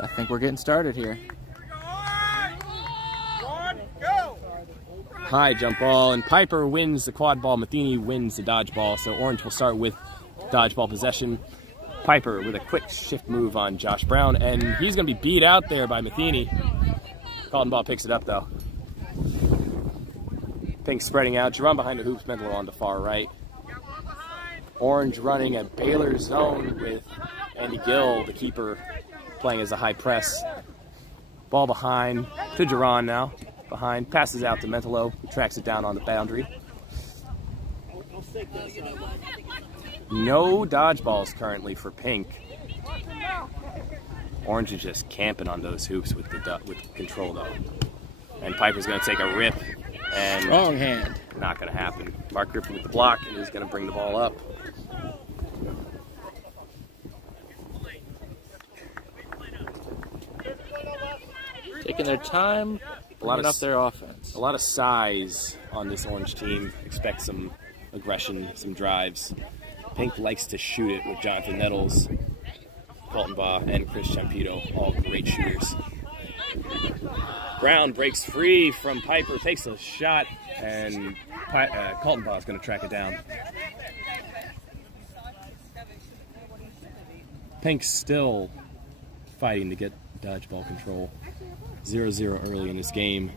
I think we're getting started here. High jump ball, and Piper wins the quad ball. Matheny wins the dodgeball. So Orange will start with dodgeball possession. Piper with a quick shift move on Josh Brown, and he's going to be beat out there by Matheny. Colton Ball picks it up, though. Pink spreading out. Jerome behind the hoops, Mendel on the far right. Orange running a Baylor zone with Andy Gill, the keeper, playing as a high press. Ball behind to Jerron now. Behind, passes out to Mentelo, who tracks it down on the boundary. No dodgeballs currently for Pink. Orange is just camping on those hoops with control, though. And Piper's going to take a rip. And strong hand. Not going to happen. Mark Griffin with the block, and he's going to bring the ball up. Taking their time, bringing up their offense. A lot of size on this Orange team. Expect some aggression, some drives. Pink likes to shoot it with Jonathan Nettles, Colton Baugh, and Chris Champito, all great shooters. Brown breaks free from Piper, takes a shot, and Colton Baugh is going to track it down. Pink's still fighting to get dodgeball control. 0-0 early in this game.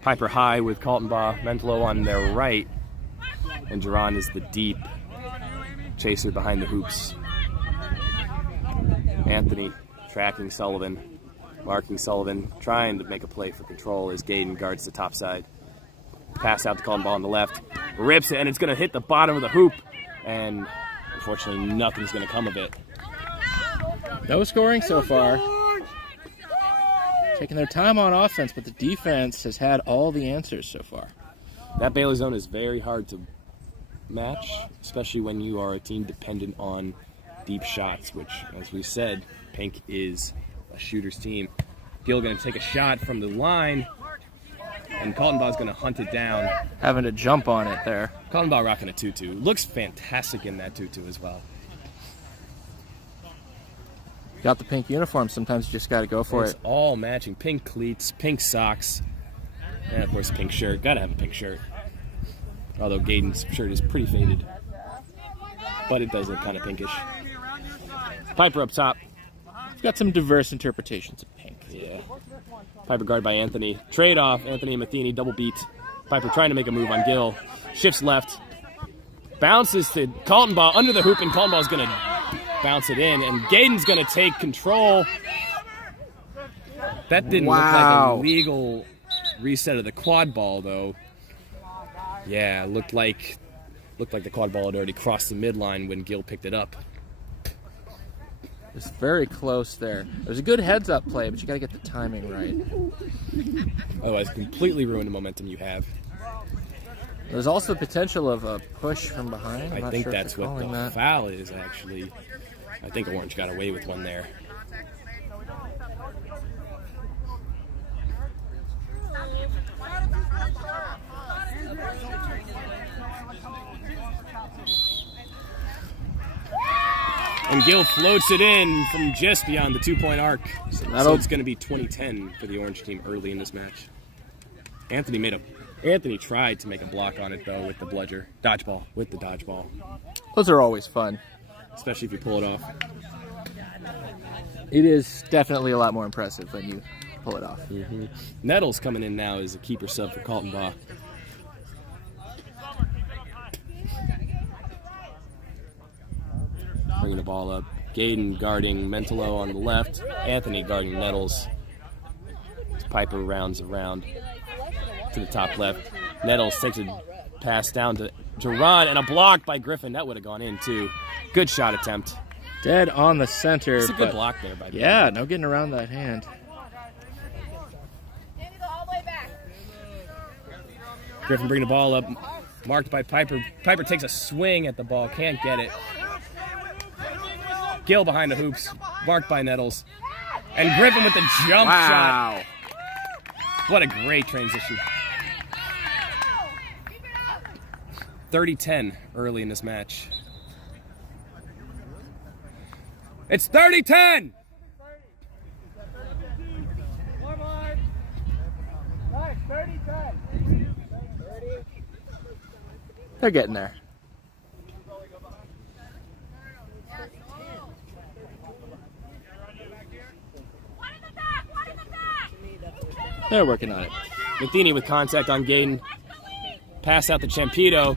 Piper high with Colton Baugh, Mentelo on their right, and Jerron is the deep chaser behind the hoops. Anthony tracking Sullivan, marking Sullivan, trying to make a play for control as Gaden guards the top side. Pass out to Colton Baugh on the left, rips it, and it's going to hit the bottom of the hoop, and unfortunately nothing's going to come of it. No scoring so far. Taking their time on offense, but the defense has had all the answers so far. That Baylor zone is very hard to match, especially when you are a team dependent on deep shots, which, as we said, Pink is a shooter's team. Gill going to take a shot from the line, and Colton Baugh's going to hunt it down. Having to jump on it there. Colton Baugh rocking a tutu. Looks fantastic in that tutu as well. Got the pink uniform. Sometimes you just got to go for it. It's all matching. Pink cleats, pink socks, and of course a pink shirt. Got to have a pink shirt. Although Gaden's shirt is pretty faded, but it does look kind of pinkish. Piper up top. We've got some diverse interpretations of pink. Yeah. Piper guarded by Anthony. Trade off. Anthony and Matheny double beat. Piper trying to make a move on Gill. Shifts left. Bounces to Colton Baugh under the hoop, and Colton Baugh's going to bounce it in, and Gaden's going to take control. That didn't look like a legal reset of the quad ball, though. Yeah, looked like the quad ball had already crossed the midline when Gill picked it up. It's very close there. It was a good heads-up play, but you got to get the timing right. Otherwise, completely ruin the momentum you have. There's also the potential of a push from behind. I think that's what the foul is, actually. I think Orange got away with one there. And Gill floats it in from just beyond the two-point arc. So it's going to be 20-10 for the Orange team early in this match. Anthony tried to make a block on it, though, with the bludger. With the dodgeball. Those are always fun. Especially if you pull it off. It is definitely a lot more impressive when you pull it off. Mm-hmm. Nettles coming in now as a keeper sub for Colton Baugh. Bringing the ball up. Gaden guarding Mentelo on the left. Anthony guarding Nettles. Piper rounds around to the top left. Nettles takes a pass down to Jerron, and a block by Griffin. That would have gone in, too. Good shot attempt. Dead on the center. It's a good block there by Griffin. Yeah, no getting around that hand. Griffin bringing the ball up. Marked by Piper. Piper takes a swing at the ball. Can't get it. Gill behind the hoops. Marked by Nettles. And Griffin with the jump shot. What a great transition. 30-10 early in this match. It's 30-10! They're getting there. They're working on it. Matheny with contact on Gaden. Pass out to Champito.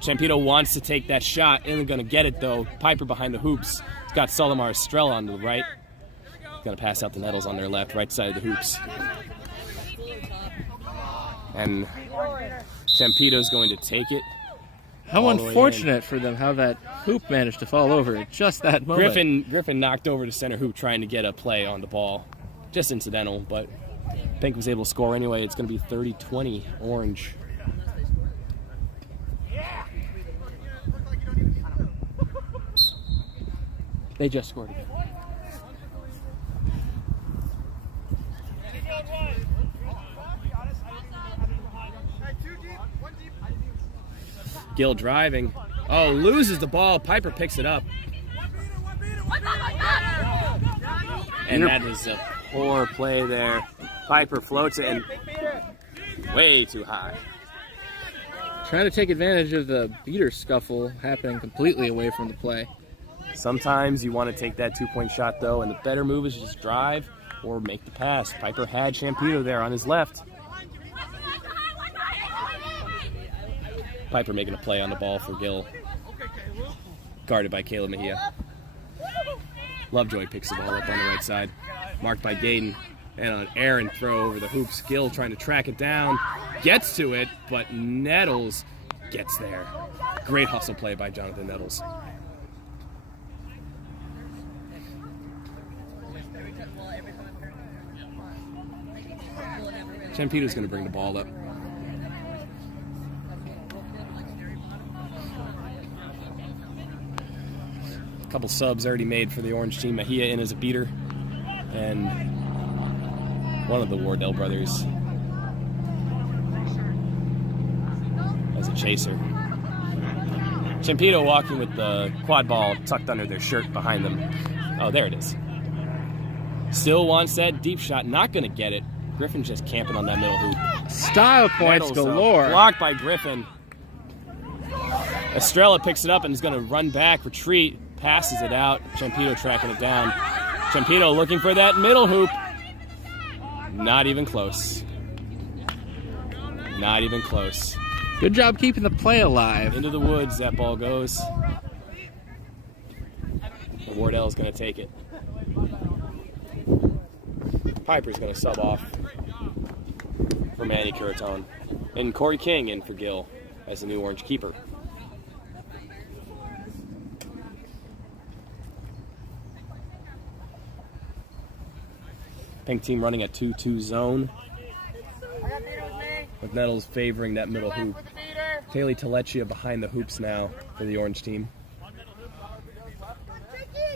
Champito wants to take that shot. Isn't going to get it, though. Piper behind the hoops. He's got Solimar Estrella on the right. He's going to pass out to Nettles on their left, right side of the hoops. And Champito's going to take it. How unfortunate for them how that hoop managed to fall over at just that moment. Griffin knocked over to center hoop trying to get a play on the ball. Just incidental, but Pink was able to score anyway. It's going to be 30-20 Orange. They just scored again. Gill driving. Oh, loses the ball. Piper picks it up. And that is a poor play there. Piper floats it and way too high. Trying to take advantage of the beater scuffle happening completely away from the play. Sometimes you want to take that two-point shot, though, and the better move is just drive or make the pass. Piper had Champito there on his left. Piper making a play on the ball for Gill. Guarded by Caleb Mejia. Lovejoy picks the ball up on the right side. Marked by Gaden. And an errant throw over the hoops. Gill trying to track it down. Gets to it, but Nettles gets there. Great hustle play by Jonathan Nettles. Champito's going to bring the ball up. A couple subs already made for the Orange team. Mejia in as a beater. And one of the Wardell brothers as a chaser. Champito walking with the quad ball tucked under their shirt behind them. Oh, there it is. Still wants that deep shot. Not going to get it. Griffin's just camping on that middle hoop. Style points galore. Blocked by Griffin. Estrella picks it up and is going to run back, retreat, passes it out. Champito tracking it down. Champito looking for that middle hoop. Not even close. Not even close. Good job keeping the play alive. Into the woods that ball goes. Wardell's going to take it. Piper's going to sub off for Manny Curaton. And Corey King in for Gill as the new Orange keeper. Pink team running a 2-2 zone. With Nettles favoring that middle hoop. Kaylee Telechia behind the hoops now for the Orange team.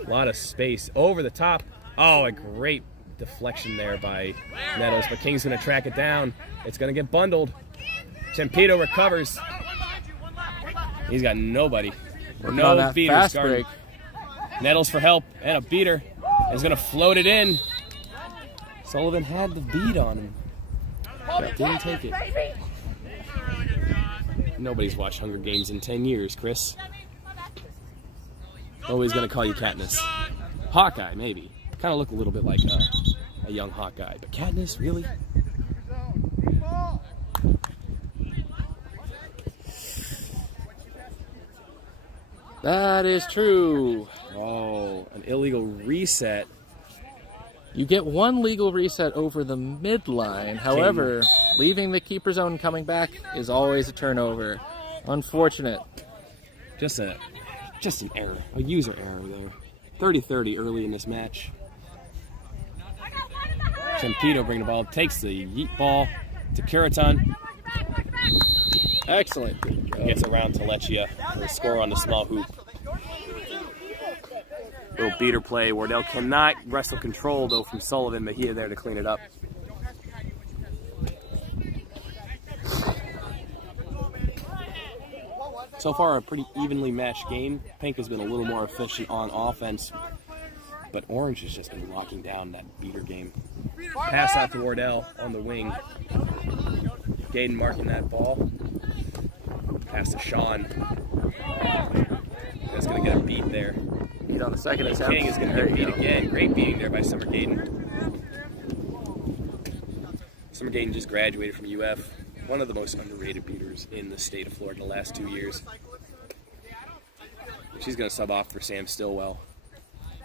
A lot of space over the top. Oh, a great deflection there by Nettles, but King's going to track it down. It's going to get bundled. Champito recovers. He's got nobody. No beaters guarding. Nettles for help and a beater. Is going to float it in. Sullivan had the beat on him, but didn't take it. Nobody's watched Hunger Games in 10 years, Chris. Nobody's going to call you Katniss. Hawkeye, maybe. Kind of look a little bit like a young Hawkeye, but Katniss, really? That is true. Oh, an illegal reset. You get one legal reset over the midline. However, leaving the keeper zone and coming back is always a turnover. Unfortunate. Just an error, a user error there. 30-30 early in this match. Champito bringing the ball, takes the yeet ball to Curaton. Excellent. Gets around Telechia for a score on the small hoop. Little beater play. Wardell cannot wrestle control, though, from Sullivan. Mejia there to clean it up. So far, a pretty evenly matched game. Pink has been a little more efficient on offense, but Orange has just been locking down that beater game. Pass out to Wardell on the wing. Gaden marking that ball. Pass to Sean. That's going to get a beat there. Beat on the second attempt. King is going to get beat again. Great beating there by Summer Gaden. Summer Gaden just graduated from UF. One of the most underrated beaters in the state of Florida the last 2 years. She's going to sub off for Sam Stillwell.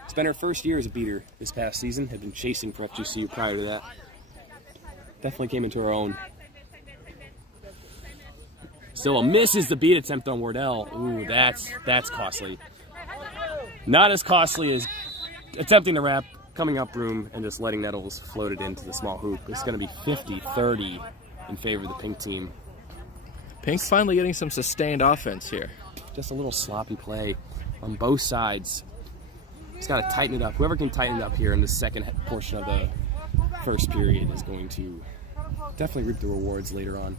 It's been her first year as a beater this past season. Had been chasing for FGCU prior to that. Definitely came into her own. Stillwell misses the beat attempt on Wardell. Ooh, that's costly. Not as costly as attempting to wrap, coming up room, and just letting Nettles float it into the small hoop. It's going to be 50-30 in favor of the Pink team. Pink's finally getting some sustained offense here. Just a little sloppy play on both sides. Just got to tighten it up. Whoever can tighten it up here in the second portion of the first period is going to definitely reap the rewards later on.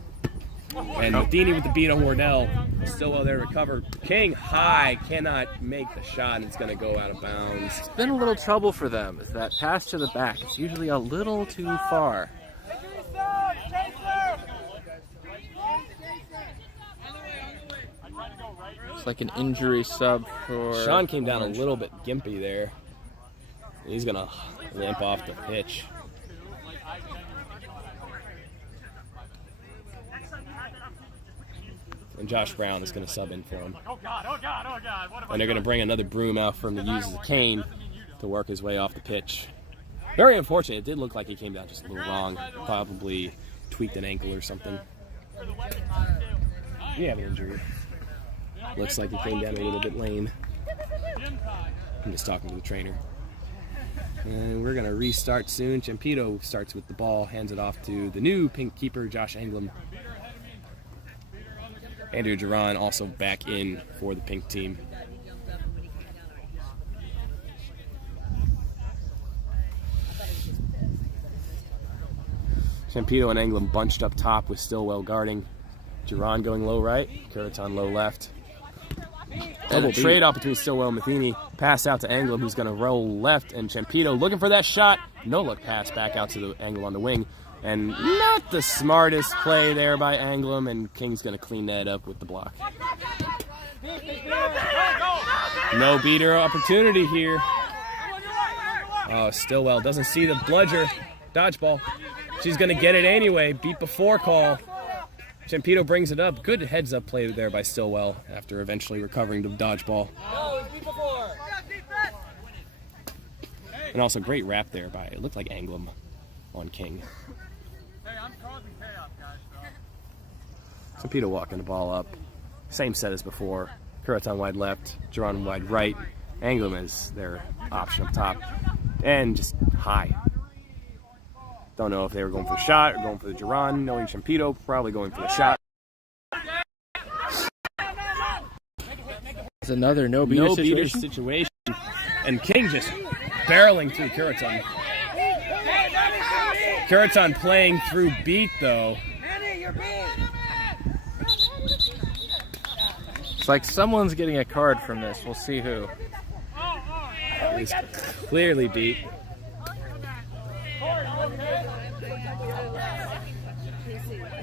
And Matheny with the beat on Wardell. Stillwell there to recover. King high, cannot make the shot, and it's going to go out of bounds. It's been a little trouble for them. Is that pass to the back? It's usually a little too far. It's like an injury sub for... Sean came down a little bit gimpy there. He's going to limp off the pitch. And Josh Brown is going to sub in for him. And they're going to bring another broom out for him to use as a cane to work his way off the pitch. Very unfortunate. It did look like he came down just a little wrong. Probably tweaked an ankle or something. We have an injury. Looks like he came down a little bit lame. I'm just talking to the trainer. And we're going to restart soon. Champito starts with the ball, hands it off to the new Pink keeper, Josh Anglem. Andrew Duran also back in for the Pink team. Champito and Anglem bunched up top with Stillwell guarding. Duran going low right, Curiton low left. Double trade off between Stillwell and Matheny. Pass out to Anglem, who's going to roll left, and Champito looking for that shot. No look pass back out to the Angle on the wing. And not the smartest play there by Anglem, and King's going to clean that up with the block. No beater opportunity here. Oh, Stillwell doesn't see the bludger. Dodgeball. She's going to get it anyway. Beat before call. Champito brings it up. Good heads-up play there by Stillwell after eventually recovering the dodgeball. And also great wrap there by, it looked like Anglem on King. Champito walking the ball up. Same set as before. Curiton wide left, Duran wide right. Anglem is their option up top. And just high. Don't know if they were going for the shot or going for the Duran. Knowing Champito, probably going for the shot. It's another no beater situation. And King just barreling through Curiton. Curiton playing through beat though. It's like someone's getting a card from this. We'll see who. He's clearly beat.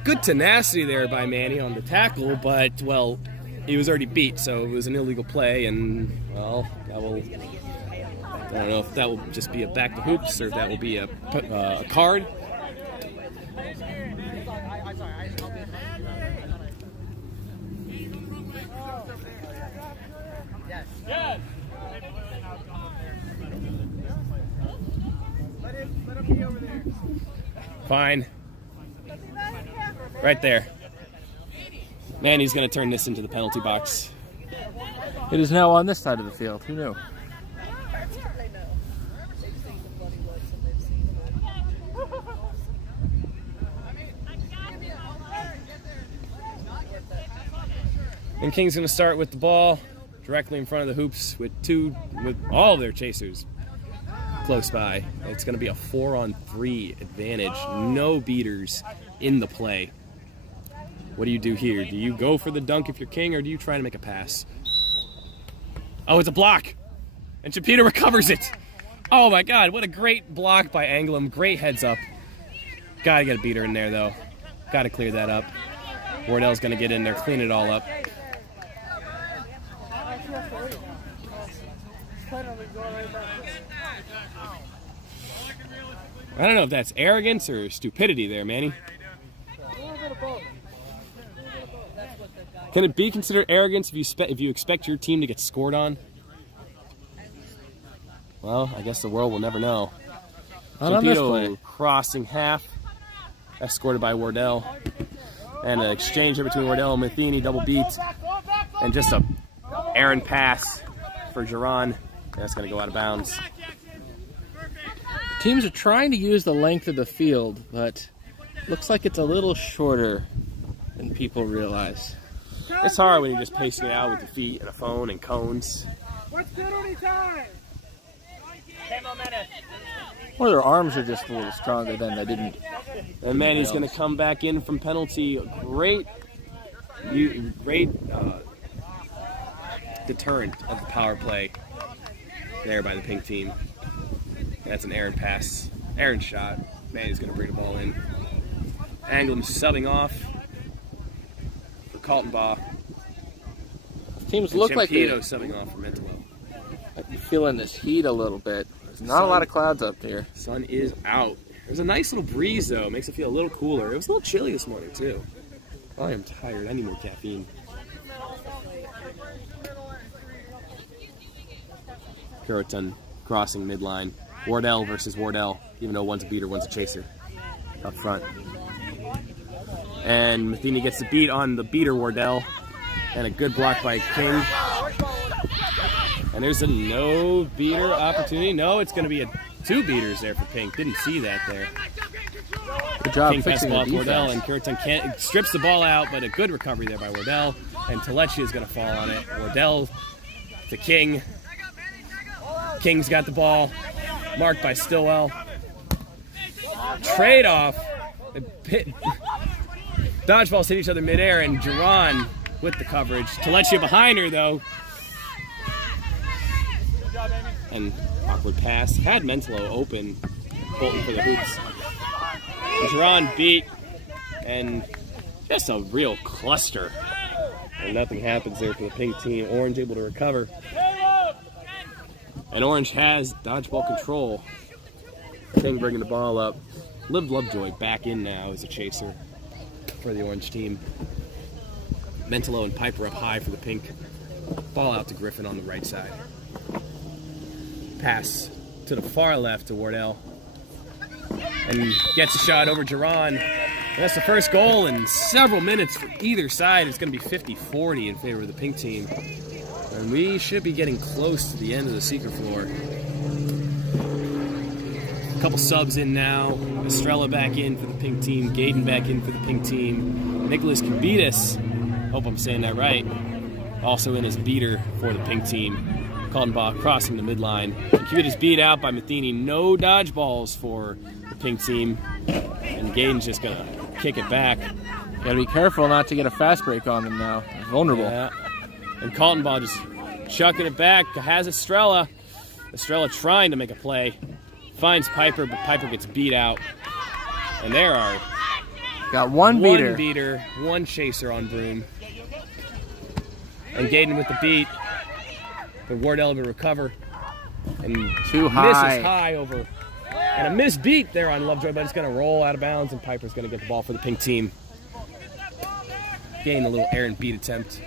Good tenacity there by Manny on the tackle, but, well, he was already beat, so it was an illegal play, and, well, that will... I don't know if that will just be a back to hoops or if that will be a card. Fine. Right there. Manny's going to turn this into the penalty box. It is now on this side of the field. Who knew? And King's going to start with the ball directly in front of the hoops with all of their chasers close by. It's going to be a 4-on-3 advantage. No beaters in the play. What do you do here? Do you go for the dunk if you're King, or do you try to make a pass? Oh, it's a block. And Chapito recovers it. Oh my God, what a great block by Anglem. Great heads up. Gotta get a beater in there though. Gotta clear that up. Wardell's gonna get in there, clean it all up. I don't know if that's arrogance or stupidity there, Manny. Can it be considered arrogance if you expect your team to get scored on? Well, I guess the world will never know. Not on this play. Crossing half, escorted by Wardell. And an exchange there between Wardell and Matheny, double beat. And just a errant pass for Jaron. That's going to go out of bounds. Teams are trying to use the length of the field, but looks like it's a little shorter than people realize. It's hard when you're just pacing it out with your feet and a phone and cones. What's penalty time? 10 more minutes. Or their arms are just a little stronger than they didn't. And Manny's going to come back in from penalty. Great deterrent of the power play there by the pink team. That's an errant pass. Errant shot. Manny's going to bring the ball in. Anglem subbing off for Kaltenbaugh. Teams look like they're subbing off for Mentolo. feeling this heat a little bit. There's not a lot of clouds up here. Sun is out. There's a nice little breeze though. Makes it feel a little cooler. It was a little chilly this morning too. I am tired. I need more caffeine. Puritan crossing midline. Wardell versus Wardell, even though one's a beater, one's a chaser up front. And Matheny gets the beat on the beater Wardell. And a good block by King. And there's a no beater opportunity. No, it's going to be two beaters there for Pink. Didn't see that there. Good job King fixing pass the ball off Wardell, defense. and Puritan strips the ball out, but a good recovery there by Wardell. And Telechi is going to fall on it. Wardell to King. King's got the ball. Marked by Stillwell. Trade off. Dodgeballs hit each other midair, and Jaron with the coverage. Telechi behind her, though. And awkward pass. Had Mentolo open. Bolton for the hoops. And Jaron beat. And just a real cluster. And nothing happens there for the pink team. Orange able to recover. And Orange has dodgeball control. King bringing the ball up. Liv Lovejoy back in now as a chaser for the Orange team. Mentolo and Piper up high for the pink. Ball out to Griffin on the right side. Pass to the far left to Wardell. And gets a shot over Jaron. And that's the first goal in several minutes for either side. It's going to be 50-40 in favor of the pink team. And we should be getting close to the end of the secret floor. A couple subs in now. Estrella back in for the pink team. Gaden back in for the pink team. Nicholas Kubitis, hope I'm saying that right, also in as beater for the pink team. Kaltenbach crossing the midline. Kubitis beat out by Matheny. No dodgeballs for the pink team. And Gaden's just going to kick it back. Gotta be careful not to get a fast break on them now. They're vulnerable. Yeah. And Kaltenbach just chucking it back. Has Estrella. Estrella trying to make a play. Finds Piper, but Piper gets beat out. And there are Got one beater. One beater, one chaser on Broom. And Gaden with the beat. But Wardell will recover. And too high. Misses high over. And a missed beat there on Lovejoy, but it's going to roll out of bounds, and Piper's going to get the ball for the pink team. Gain a little errant beat attempt.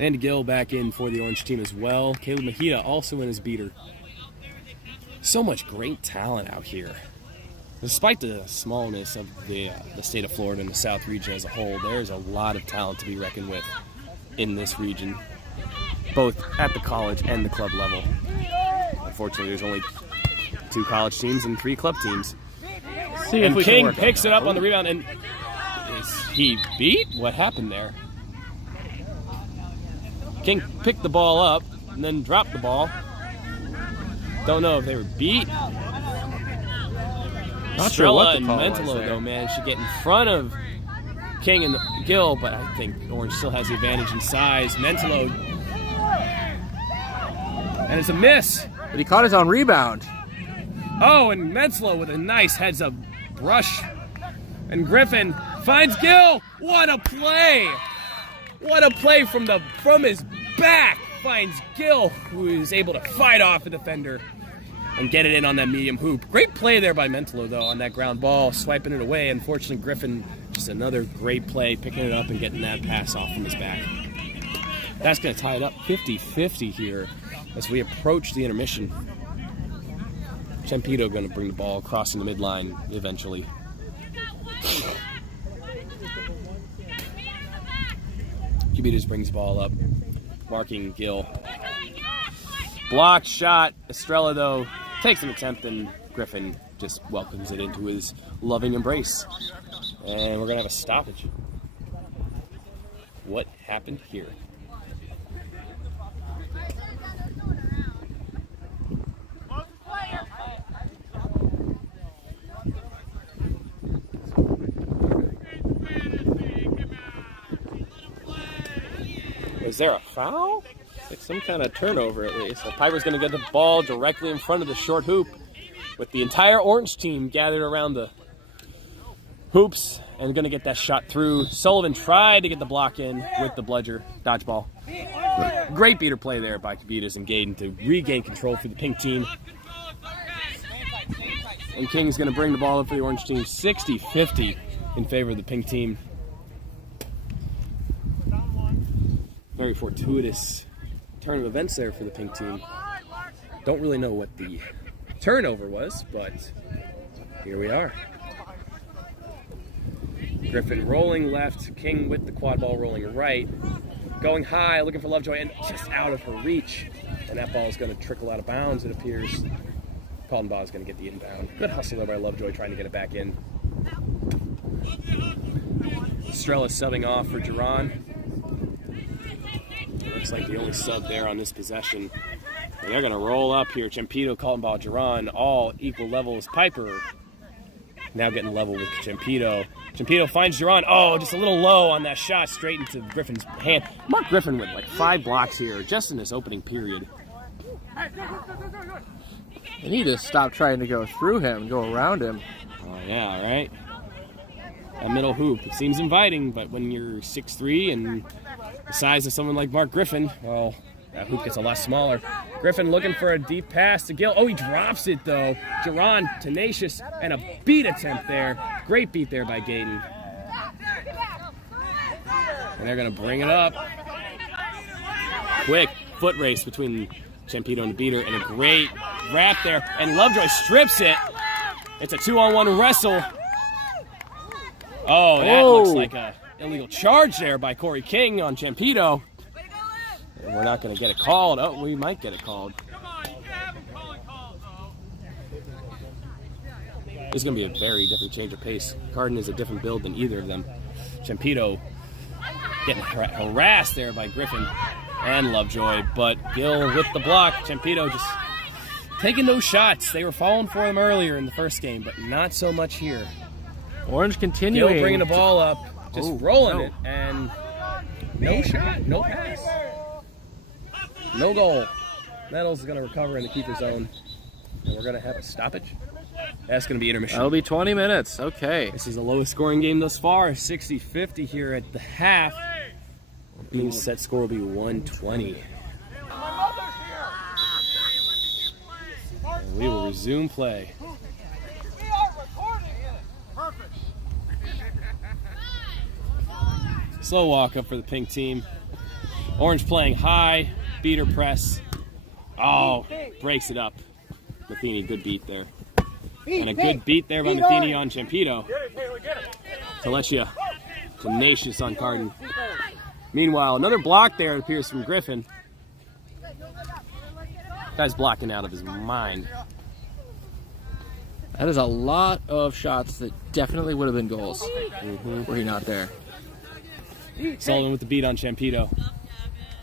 Andy Gill back in for the Orange team as well. Caleb Mahita also in his beater. So much great talent out here. Despite the smallness of the state of Florida and the South region as a whole, there's a lot of talent to be reckoned with in this region, both at the college and the club level. Unfortunately, there's only 2 college teams and 3 club teams. See if And we can King work on picks that. it up on the rebound, and is he beat? What happened there? King picked the ball up and then dropped the ball. Don't know if they were beat. Not sure what the and call was Mentolo, there. though, managed to get in front of King and Gill, but I think Orange still has the advantage in size. Mentolo, and it's a miss. But he caught his own rebound. Oh, and Mentolo with a nice heads-up brush. And Griffin finds Gill. What a play! What a play from his back. Finds Gill, who is able to fight off a defender and get it in on that medium hoop. Great play there by Mentolo, though, on that ground ball, swiping it away. Unfortunately, Griffin, just another great play, picking it up and getting that pass off from his back. That's going to tie it up 50-50 here as we approach the intermission. Chempito going to bring the ball crossing the midline eventually. Cubitas brings the ball up, marking Gill. Blocked shot. Estrella, though, takes an attempt, and Griffin just welcomes it into his loving embrace. And we're going to have a stoppage. What happened here? Is there a foul? Like some kind of turnover at least. So Piper's going to get the ball directly in front of the short hoop with the entire Orange team gathered around the hoops and going to get that shot through. Sullivan tried to get the block in with the bludger dodgeball. Great beater play there by Cubitas and Gaden to regain control for the pink team. And King's going to bring the ball up for the Orange team, 60-50 in favor of the pink team. Very fortuitous turn of events there for the pink team. Don't really know what the turnover was, but here we are. Griffin rolling left, King with the quad ball rolling right. Going high, looking for Lovejoy, and just out of her reach. And that ball is going to trickle out of bounds, it appears. Caldenbaugh is going to get the inbound. Good hustle there by Lovejoy trying to get it back in. Estrella subbing off for Duran. Looks like the only sub there on this possession. And they're going to roll up here. Chempito, Caldenbaugh, Duran, all equal levels. Piper now getting level with Chempito. Chempito finds Duran. Oh, just a little low on that shot, straight into Griffin's hand. Mark Griffin with like 5 blocks here just in this opening period. They need to stop trying to go through him, go around him. Oh, yeah, right? That middle hoop, it seems inviting, but when you're 6'3" and the size of someone like Mark Griffin, well, that hoop gets a lot smaller. Griffin looking for a deep pass to Gill. Oh, he drops it, though. Duran, tenacious, and a beat attempt there. Great beat there by Gaden. And they're going to bring it up. Quick foot race between Chempito and the beater, and a great wrap there. And Lovejoy strips it. It's a 2-on-1 wrestle. Oh, that looks like a illegal charge there by Corey King on Chempito. And we're not going to get it called. Oh, we might get it called. This is going to be a very different change of pace. Carden is a different build than either of them. Chempito getting harassed there by Griffin and Lovejoy, but Gill with the block. Chempito just taking those shots. They were falling for him earlier in the first game, but not so much here. Orange continuing. Gill bringing the ball up, just rolling it, and no shot, no pass, no goal. Nettles is going to recover in the keeper zone, and we're going to have a stoppage. That's going to be intermission. That'll be 20 minutes. Okay. This is the lowest scoring game thus far, 60-50 here at the half. Means set score will be 120. And we will resume play. Slow walk up for the pink team. Orange playing high, beater press. Oh, breaks it up. Matheny, good beat there. And a good beat there by Matheny on Chempito. Telesia, tenacious on Carden. Meanwhile, another block there, it appears, from Griffin. Guy's blocking out of his mind. That is a lot of shots that definitely would have been goals were he not there. Sullivan with the beat on Chempito.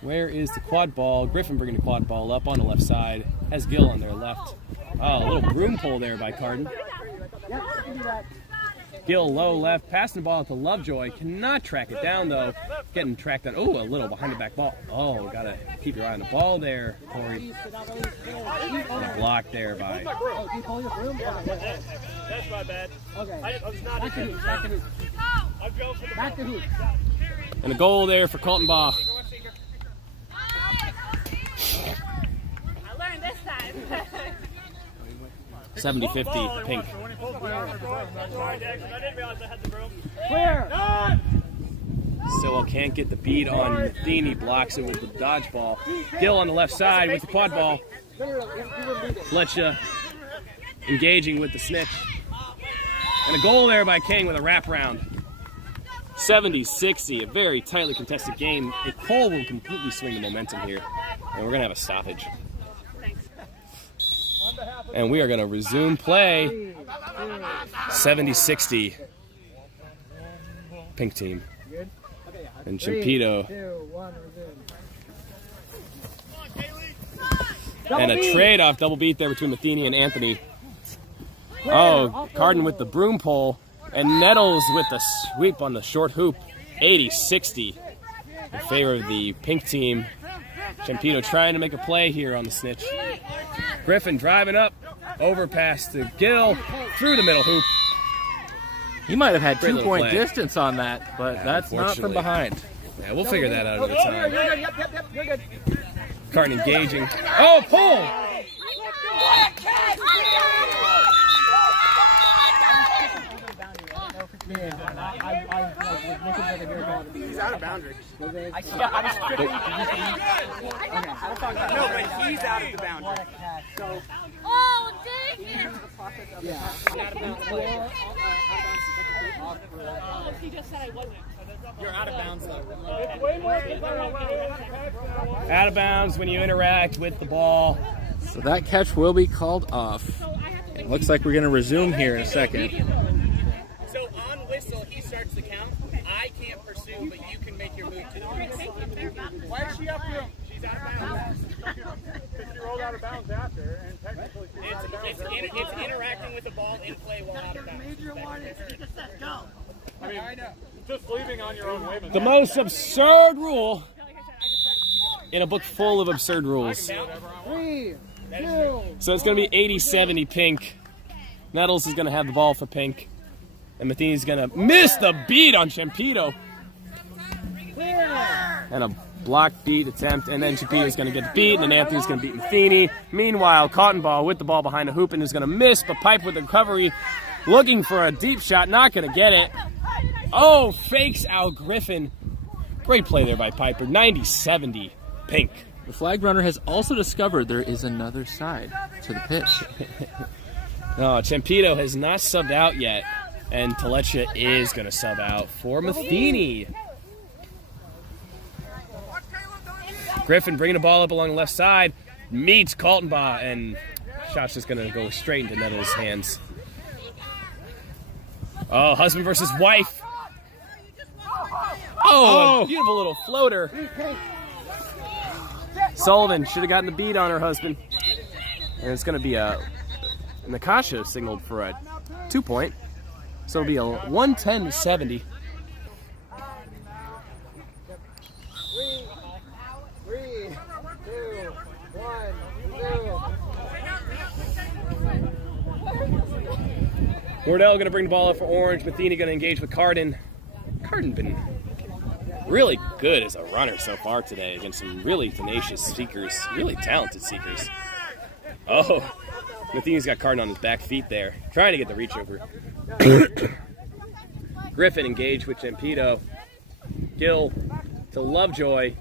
Where is the quad ball? Griffin bringing the quad ball up on the left side. has Gill on their left. Oh, a little broom pull there by Carden. Gill low left, passing the ball to Lovejoy. Cannot track it down though. Getting tracked down. Oh, a little behind the back ball. Oh, gotta keep your eye on the ball there, Corey. And a block there by. That's my bad. Okay. I was not Back to hoop. I'll go for the Back to hoop. And a goal there for Quadball. I learned this time. 70-50, Pink. Sorry, Jackson. I didn't realize I had the broom. Clear. Stillwell can't get the beat on Matheny, blocks it with the dodgeball. Gill on the left side with the quad ball. Fletcher engaging with the snitch. And a goal there by King with a wraparound. 70-60, a very tightly contested game. A pole will completely swing the momentum here. And we're going to have a stoppage. And we are going to resume play. 70-60. Pink team. And Champito. 3, 2, 1, resume. And a trade-off double beat there between Matheny and Anthony. Oh, Carden with the broom pole. And Nettles with the sweep on the short hoop. 80-60 in favor of the pink team. Champito trying to make a play here on the snitch. Griffin driving up. Overpass to Gill. Through the middle hoop. He might have had Great little 2-point play. distance on that, but that's not from unfortunately. behind. Yeah, we'll figure that out over time. Yep, you're good. Carden engaging. Oh, pull! He's out of boundaries. No, but he's out of the boundary. Oh, dang it! He just said I wasn't. You're out of bounds though. It's way more than Out of bounds when you interact with the ball. So that catch will be called off. Looks like we're going to resume here in a second. So on whistle, he starts the count. I can't pursue, but you can make your move to the whistle. Why is she up here? She's out of bounds. Because she rolled out of bounds after, and technically she's out of bounds. It's interacting with the ball in play while out of bounds. I mean, just leaving on your own wave. The most absurd rule in a book full of absurd rules. 3, 2. So it's going to be 80-70 Pink. Nettles is going to have the ball for Pink. And Matheny's going to miss the beat on Champito. And a block beat attempt. And then Champito's going to get the beat. And then Anthony's going to beat Matheny. Meanwhile, Quadball with the ball behind the hoop and is going to miss. But Pipe with the recovery. Looking for a deep shot. Not going to get it. Oh, fakes out Griffin. Great play there by Piper. 90-70 Pink. The flag runner has also discovered there is another side to the pitch. No, Champito has not subbed out yet, and Talecha is going to sub out for Matheny. Griffin bringing the ball up along the left side, meets Kaltenbaugh, and shot's just going to go straight into Nettles' hands. Oh, husband versus wife. Oh, a beautiful little floater. Sullivan should have gotten the beat on her husband. And it's going to be a Nakasha signaled for a 2-point. So it'll be a 110-70. 3, 2, 1, 0. Wardell going to bring the ball up for Orange. Matheny going to engage with Carden. Carden been really good as a runner so far today against some really tenacious seekers, really talented seekers. Oh, Matheny's got Carden on his back feet there, trying to get the reach over. Griffin engaged with Champito. Gill to Lovejoy,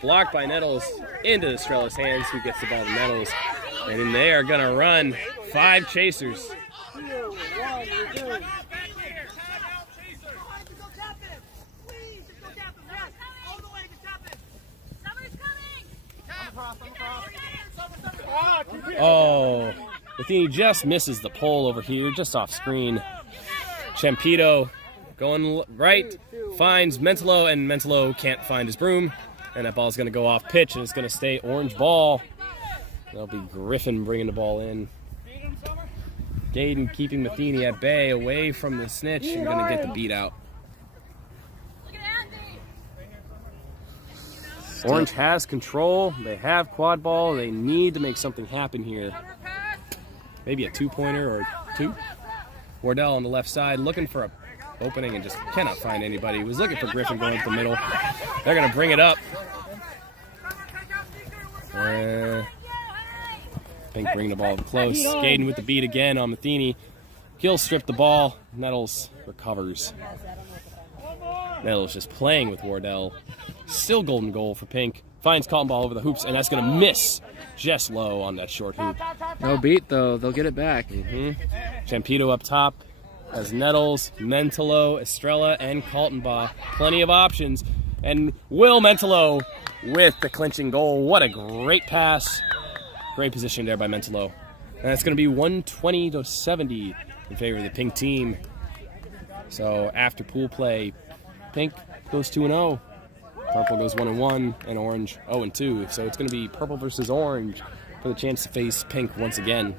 blocked by Nettles into Estrella's hands, who gets the ball to Nettles. And then they are going to run 5 chasers. Oh, Matheny just misses the pole over here, just off screen. Champito going right, finds Mentolo, and Mentolo can't find his broom. And that ball's going to go off pitch, and it's going to stay orange ball. That'll be Griffin bringing the ball in. Gaden keeping Matheny at bay, away from the snitch, and going to get the beat out. Orange has control. They have quad ball. They need to make something happen here. Maybe a two-pointer or two. Wardell on the left side looking for a opening and just cannot find anybody. He was looking for Griffin going up the middle. They're going to bring it up. Pink bringing the ball close. Gaden with the beat again on Matheny. Gill stripped the ball. Nettles recovers. Nettles just playing with Wardell. Still golden goal for Pink. Finds cotton ball over the hoops, and that's going to miss just low on that short hoop. No beat, though. They'll get it back. Champito up top has Nettles, Mentolo, Estrella, and Kaltenbaugh. Plenty of options. And Will Mentolo with the clinching goal. What a great pass. Great position there by Mentolo. And it's going to be 120-70 in favor of the Pink team. So after pool play, Pink goes 2-0. Purple goes 1-1, and Orange 0-2. So it's going to be Purple versus Orange for the chance to face Pink once again.